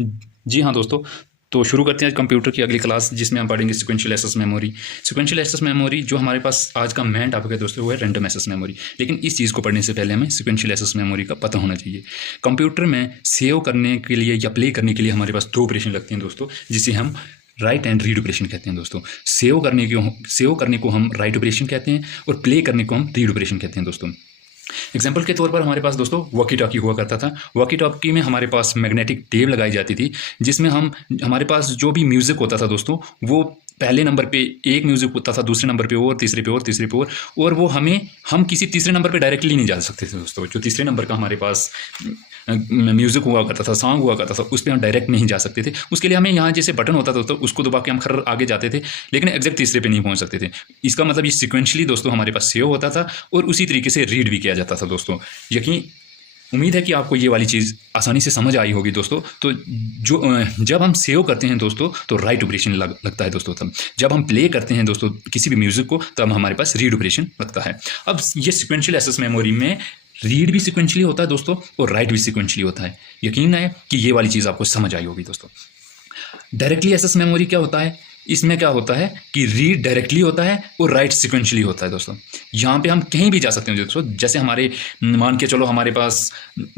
जी हाँ दोस्तों, तो शुरू करते हैं आज कंप्यूटर की अगली क्लास, जिसमें हम पढ़ेंगे sequential access memory. Sequential access memory जो हमारे पास आज का मेन टॉपिक है दोस्तों, वो है रैंडम एक्सेस मेमोरी। लेकिन इस चीज़ को पढ़ने से पहले हमें सीक्वेंशियल एक्सेस मेमोरी का पता होना चाहिए। कंप्यूटर में सेव करने के लिए या प्ले करने के लिए हमारे पास दो ऑपरेशन लगते हैं दोस्तों, जिसे हम राइट एंड रीड ऑपरेशन कहते हैं दोस्तों। सेव करने को हम राइट ऑपरेशन कहते हैं और प्ले करने को हम रीड ऑपरेशन कहते हैं दोस्तों। एग्जाम्पल के तौर पर हमारे पास दोस्तों वॉकी टॉकी हुआ करता था। वॉकी टॉकी में हमारे पास मैग्नेटिक टेप लगाई जाती थी, जिसमें हमारे पास जो भी म्यूज़िक होता था दोस्तों, वो पहले नंबर पे एक म्यूज़िक होता था, दूसरे नंबर पे और तीसरे पे और तीसरे पे और वो हम किसी तीसरे नंबर पे डायरेक्टली नहीं जा सकते थे दोस्तों। जो तीसरे नंबर का हमारे पास म्यूज़िक हुआ करता था, सॉन्ग हुआ करता था, उस पर हम डायरेक्ट नहीं जा सकते थे। उसके लिए हमें यहाँ जैसे बटन होता था दोस्तों, उसको दबा के हम खर आगे जाते थे, लेकिन एग्जैक्ट तीसरे पे नहीं पहुँच सकते थे। इसका मतलब ये सिक्वेंशली दोस्तों हमारे पास सेव होता था और उसी तरीके से रीड भी किया जाता था दोस्तों। उम्मीद है कि आपको ये वाली चीज़ आसानी से समझ आई होगी दोस्तों। तो जब हम सेव करते हैं दोस्तों तो राइट ऑपरेशन लगता है दोस्तों। तब जब हम प्ले करते हैं दोस्तों किसी भी म्यूज़िक को, तब हमारे पास रीड ऑपरेशन लगता है। अब ये सिक्वेंशियल एक्सेस मेमोरी में रीड भी सिक्वेंशली होता है दोस्तों और राइट भी सिक्वेंशली होता है। यकीन है कि ये वाली चीज़ आपको समझ आई होगी दोस्तों। डायरेक्टली एक्सेस मेमोरी क्या होता है? इसमें क्या होता है कि रीड डायरेक्टली होता है और राइट सिक्वेंशली होता है दोस्तों। यहाँ पे हम कहीं भी जा सकते हैं दोस्तों। जैसे मान के चलो हमारे पास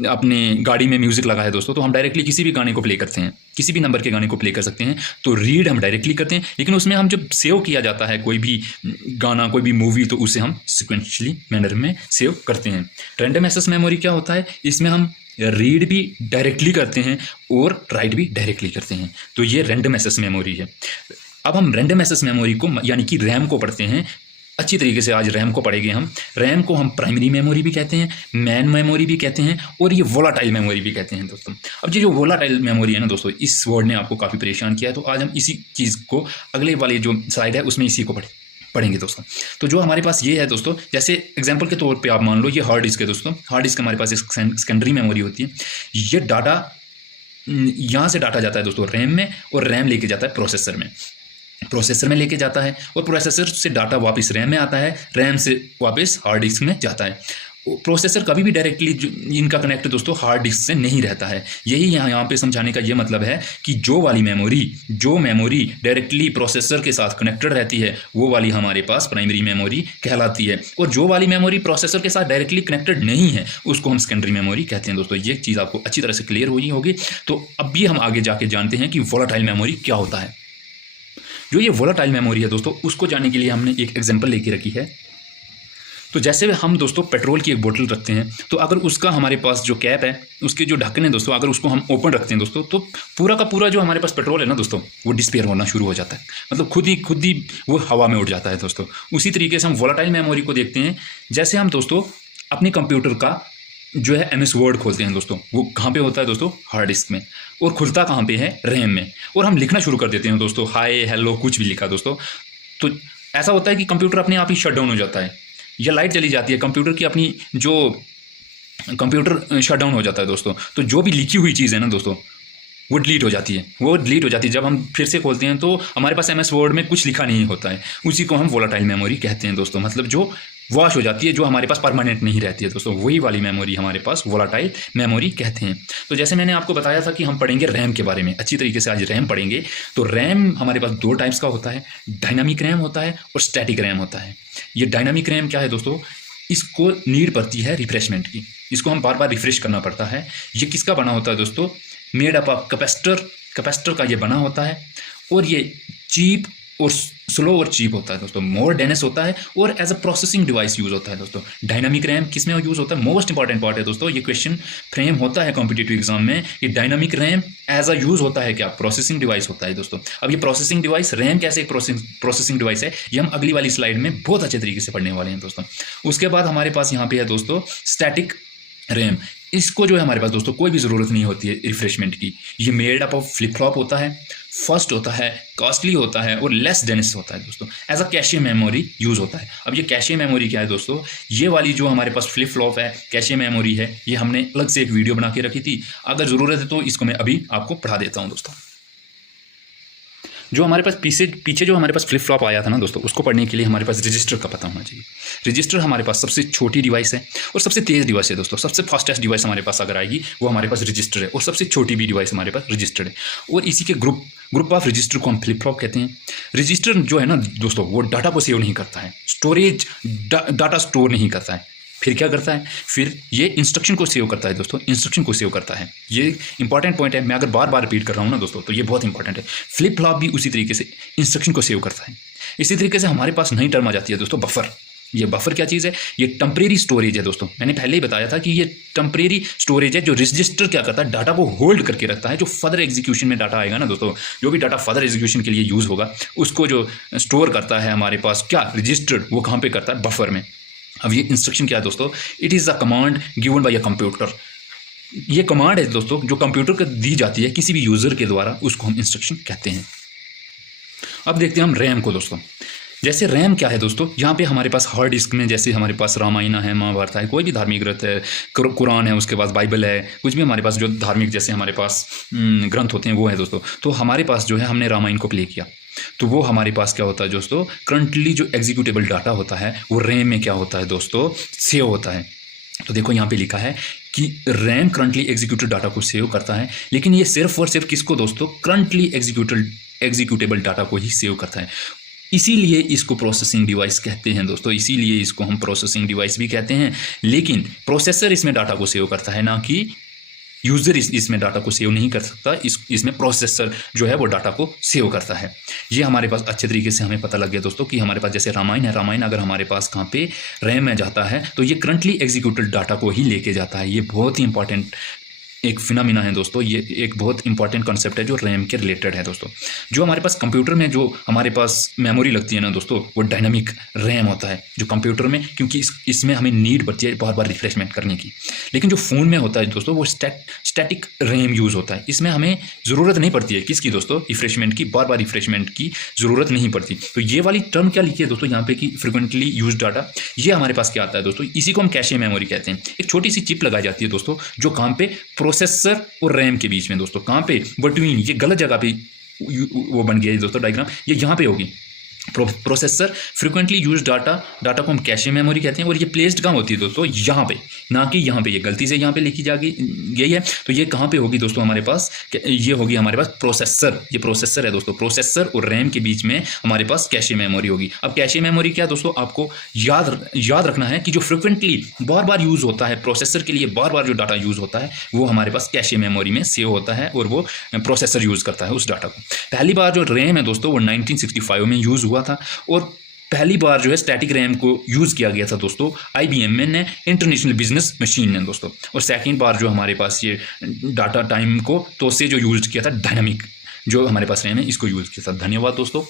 अपने गाड़ी में म्यूज़िक लगा है दोस्तों, तो हम डायरेक्टली किसी भी गाने को प्ले करते हैं, किसी भी नंबर के गाने को प्ले कर सकते हैं। तो रीड हम डायरेक्टली करते हैं, लेकिन उसमें हम जब सेव किया जाता है कोई भी गाना, कोई भी मूवी, तो उसे हम सिक्वेंशली मैनर में सेव करते हैं। रैंडम एक्सेस मेमोरी क्या होता है? इसमें हम रीड भी डायरेक्टली करते हैं और राइट भी डायरेक्टली करते हैं। तो ये रैंडम एक्सेस मेमोरी है। अब हम रैंडम एक्सेस मेमोरी को यानी कि रैम को पढ़ते हैं अच्छी तरीके से। आज रैम को पढ़ेंगे हम। रैम को हम प्राइमरी मेमोरी भी कहते हैं, मेन मेमोरी भी कहते हैं और ये वोलाटाइल मेमोरी भी कहते हैं दोस्तों। अब ये जो वोलाटाइल मेमोरी है ना दोस्तों, इस वर्ड ने आपको काफ़ी परेशान किया है, तो आज हम इसी चीज़ को अगले वाली जो स्लाइड है उसमें इसी को पढ़ेंगे दोस्तों। तो जो हमारे पास ये है दोस्तों, जैसे एग्जांपल के तौर पे आप मान लो ये हार्ड डिस्क है दोस्तों। हार्ड डिस्क हमारे पास एक सेकेंडरी मेमोरी होती है। ये डाटा यहाँ से डाटा जाता है दोस्तों रैम में, और रैम लेके जाता है प्रोसेसर में लेके जाता है, और प्रोसेसर से डाटा वापस रैम में आता है, रैम से वापस हार्ड डिस्क में जाता है। प्रोसेसर कभी भी डायरेक्टली इनका कनेक्ट दोस्तों हार्ड डिस्क से नहीं रहता है। यही यहाँ पे समझाने का ये मतलब है कि जो मेमोरी डायरेक्टली प्रोसेसर के साथ कनेक्टेड रहती है, वो वाली हमारे पास प्राइमरी मेमोरी कहलाती है, और जो वाली मेमोरी प्रोसेसर के साथ डायरेक्टली कनेक्टेड नहीं है उसको हम सेकेंडरी मेमोरी कहते हैं दोस्तों। ये चीज़ आपको अच्छी तरह से क्लियर हुई होगी। तो अब भी हम आगे जाके जानते हैं कि वोलाटाइल मेमोरी क्या होता है। जो ये वोलाटाइल मेमोरी है दोस्तों, उसको जानने के लिए हमने एक एग्जांपल लेके रखी है। तो जैसे हम दोस्तों पेट्रोल की एक बोतल रखते हैं, तो अगर उसका हमारे पास जो कैप है, उसके जो ढक्कन है दोस्तों, अगर उसको हम ओपन रखते हैं दोस्तों, तो पूरा का पूरा जो हमारे पास पेट्रोल है ना दोस्तों, वो डिस्पेयर होना शुरू हो जाता है। मतलब खुद ही वो हवा में उड़ जाता है दोस्तों। उसी तरीके से हम वोलाटाइल मेमोरी को देखते हैं। जैसे हम दोस्तों अपने कंप्यूटर का जो है MS वर्ड खोलते हैं दोस्तों, वो कहाँ पे होता है दोस्तों? हार्ड डिस्क में। और खुलता कहाँ पे है? रैम में। और हम लिखना शुरू कर देते हैं दोस्तों, हाय हेलो कुछ भी लिखा दोस्तों, तो ऐसा होता है कि कंप्यूटर अपने आप ही शट डाउन हो जाता है, या लाइट चली जाती है कंप्यूटर की, अपनी जो कंप्यूटर शट डाउन हो जाता है दोस्तों। तो जो भी लिखी हुई चीज़ है ना दोस्तों, वो डिलीट हो जाती है। जब हम फिर से खोलते हैं तो हमारे पास MS वर्ड में कुछ लिखा नहीं होता है। उसी को हम वोलाटाइल मेमोरी कहते हैं दोस्तों। मतलब जो वॉश हो जाती है, जो हमारे पास परमानेंट नहीं रहती है दोस्तों, वही वाली मेमोरी हमारे पास वोलाटाइल मेमोरी कहते हैं। तो जैसे मैंने आपको बताया था कि हम पढ़ेंगे रैम के बारे में अच्छी तरीके से। आज रैम पढ़ेंगे। तो रैम हमारे पास दो टाइप्स का होता है, डायनामिक रैम होता है और स्टैटिक रैम होता है। ये डायनामिक रैम क्या है दोस्तों? इसको नीड पड़ती है रिफ्रेशमेंट की, इसको हम बार बार रिफ्रेश करना पड़ता है। ये किसका बना होता है दोस्तों? मेड अप ऑफ कैपेसिटर का ये बना होता है, और ये चीप और स्लो और चीप होता है दोस्तों। मोर डेंस होता है और as a processing device use होता है दोस्तों। डायनामिक रैम किस में यूज़ होता है? मोस्ट इंपॉर्टेंट पार्ट है दोस्तों। ये क्वेश्चन फ्रेम होता है कॉम्पिटिटिव एग्जाम में। ये dynamic RAM as a use होता है क्या? प्रोसेसिंग डिवाइस होता है दोस्तों। अब ये प्रोसेसिंग डिवाइस, रैम कैसे एक प्रोसेसिंग डिवाइस है, ये हम अगली वाली स्लाइड में बहुत अच्छे तरीके से पढ़ने वाले हैं दोस्तों। उसके बाद हमारे पास यहाँ पे है दोस्तों स्टैटिक रैम। इसको जो है हमारे पास दोस्तों कोई भी ज़रूरत नहीं होती है रिफ्रेशमेंट की। ये made up of flip flop होता है, फर्स्ट होता है, कॉस्टली होता है और लेस डेंस होता है दोस्तों। As a cache memory use होता है। अब ये कैशे मेमोरी क्या है दोस्तों? ये वाली जो हमारे पास फ्लिप फ्लॉप है, कैशे मेमोरी है, ये हमने अलग से एक वीडियो बना के रखी थी। अगर ज़रूरत है तो इसको मैं अभी आपको पढ़ा देता हूँ दोस्तों। जो हमारे पास पीछे जो हमारे पास फ्लिप फ्लॉप आया था ना दोस्तों, उसको पढ़ने के लिए हमारे पास रजिस्टर का पता होना चाहिए। रजिस्टर हमारे पास सबसे छोटी डिवाइस है और सबसे तेज़ डिवाइस है दोस्तों। सबसे फास्टेस्ट डिवाइस हमारे पास अगर आएगी वो हमारे पास रजिस्टर है, और सबसे छोटी भी डिवाइस हमारे पास रजिस्टर है। और इसी के ग्रुप ऑफ रजिस्टर को हम फ्लिप फ्लॉप कहते हैं। रजिस्टर जो है ना दोस्तों, वो डाटा को सेव नहीं करता है, स्टोरेज डाटा स्टोर नहीं करता है। फिर क्या करता है? फिर ये इंस्ट्रक्शन को सेव करता है दोस्तों, इंस्ट्रक्शन को सेव करता है। ये इंपॉर्टेंट पॉइंट है, मैं अगर बार बार रिपीट कर रहा हूँ ना दोस्तों, तो ये बहुत इंपॉर्टेंट है। फ्लिप फ्लॉप भी उसी तरीके से इंस्ट्रक्शन को सेव करता है। इसी तरीके से हमारे पास नई टर्म आ जाती है दोस्तों, बफर। ये बफर क्या चीज़ है? ये टेम्परेरी स्टोरेज है दोस्तों। मैंने पहले ही बताया था कि ये टेम्परेरी स्टोरेज है, जो रजिस्टर क्या करता है, डाटा को होल्ड करके रखता है। जो फर्दर एग्जीक्यूशन में डाटा आएगा ना दोस्तों, जो भी डाटा फर्दर एग्जीक्यूशन के लिए यूज़ होगा, उसको जो स्टोर करता है हमारे पास क्या रजिस्टर्ड, वो कहाँ पे करता है? बफर में। अब ये इंस्ट्रक्शन क्या है दोस्तों? It is a command given by a computer. ये कमांड है दोस्तों जो कंप्यूटर को दी जाती है किसी भी यूज़र के द्वारा, उसको हम इंस्ट्रक्शन कहते हैं। अब देखते हैं हम रैम को दोस्तों। जैसे रैम क्या है दोस्तों, यहाँ पे हमारे पास हार्ड डिस्क में जैसे हमारे पास रामायण है, महाभारत है, कोई भी धार्मिक ग्रंथ है, कुरान है, उसके पास बाइबल है, कुछ भी हमारे पास जो धार्मिक जैसे हमारे पास ग्रंथ होते हैं वो है दोस्तों। तो हमारे पास जो है, हमने रामायण को प्ले किया, तो वो हमारे पास क्या होता है दोस्तों, करंटली जो एग्जीक्यूटेबल डाटा होता है वो रैम में क्या होता है दोस्तों, सेव होता है। तो देखो यहाँ पे लिखा है कि रैम करंटली एग्जीक्यूटेड डाटा को सेव करता है, लेकिन ये सिर्फ और सिर्फ किसको दोस्तों? करंटली एग्जीक्यूटेबल डाटा को ही सेव करता है। इसीलिए इसको प्रोसेसिंग डिवाइस कहते हैं दोस्तों, इसीलिए इसको हम प्रोसेसिंग डिवाइस भी कहते हैं। लेकिन प्रोसेसर इसमें डाटा को सेव करता है, ना कि यूज़र इसमें डाटा को सेव नहीं कर सकता। इसमें प्रोसेसर जो है वो डाटा को सेव करता है। ये हमारे पास अच्छे तरीके से हमें पता लग गया दोस्तों कि हमारे पास जैसे रामायण है, रामायण अगर हमारे पास कहाँ पे रैम में जाता है तो ये करंटली एग्जीक्यूटेड डाटा को ही लेके जाता है। ये बहुत ही इंपॉर्टेंट एक फिनोमिना है दोस्तों, ये एक बहुत इंपॉर्टेंट कॉन्सेप्ट है जो रैम के रिलेटेड है दोस्तों। जो हमारे पास कंप्यूटर में जो हमारे पास मेमोरी लगती है ना दोस्तों, वो डायनामिक रैम होता है जो कंप्यूटर में, क्योंकि इसमें हमें नीड पड़ती है बार बार रिफ्रेशमेंट करने की। लेकिन जो फ़ोन में होता है दोस्तों, वो स्टैटिक रैम यूज़ होता है। इसमें हमें ज़रूरत नहीं पड़ती है किसकी दोस्तों? रिफ्रेशमेंट की, बार बार रिफ्रेशमेंट की ज़रूरत नहीं पड़ती। तो ये वाली टर्म क्या लिखी है दोस्तों यहाँ पे कि फ्रिक्वेंटली यूज डाटा, ये हमारे पास क्या आता है दोस्तों? इसी को हम कैशे मेमोरी कहते हैं। एक छोटी सी चिप लगाई जाती है दोस्तों, जो कहाँ पे? प्रोसेसर और रैम के बीच में दोस्तों। कहाँ पे? बिटवीन। ये गलत जगह पे वो बन गया है दोस्तों डायग्राम, ये यहाँ पे होगी। प्रोसेसर फ्रिक्वेंटली यूज डाटा को हम कैशे मेमोरी कहते हैं। और ये प्लेस्ड कहाँ होती है दोस्तों? यहाँ पे, ना कि यहाँ पे। ये गलती से यहाँ पे लिखी गई है। तो ये कहाँ पे होगी दोस्तों हमारे पास? ये होगी हमारे पास प्रोसेसर। ये प्रोसेसर है दोस्तों, प्रोसेसर और रैम के बीच में हमारे पास कैशे मेमोरी होगी। अब कैशे मेमोरी क्या दोस्तों, आपको याद रखना है कि जो फ्रिक्वेंटली बार बार यूज़ होता है, प्रोसेसर के लिए बार बार जो डाटा यूज़ होता है, वो हमारे पास कैशे मेमोरी में सेव होता है और वो प्रोसेसर यूज़ करता है उस डाटा को। पहली बार जो रैम है दोस्तों, वो 1965 में यूज़ हुआ था। और पहली बार जो है स्टैटिक रैम को यूज़ किया गया था दोस्तों IBM ने, इंटरनेशनल बिजनेस मशीन ने दोस्तों। और सेकंड बार जो हमारे पास ये डाटा टाइम को तो से जो यूज़ किया था डायनामिक, जो हमारे पास रैम है, इसको यूज़ किया था। धन्यवाद दोस्तों।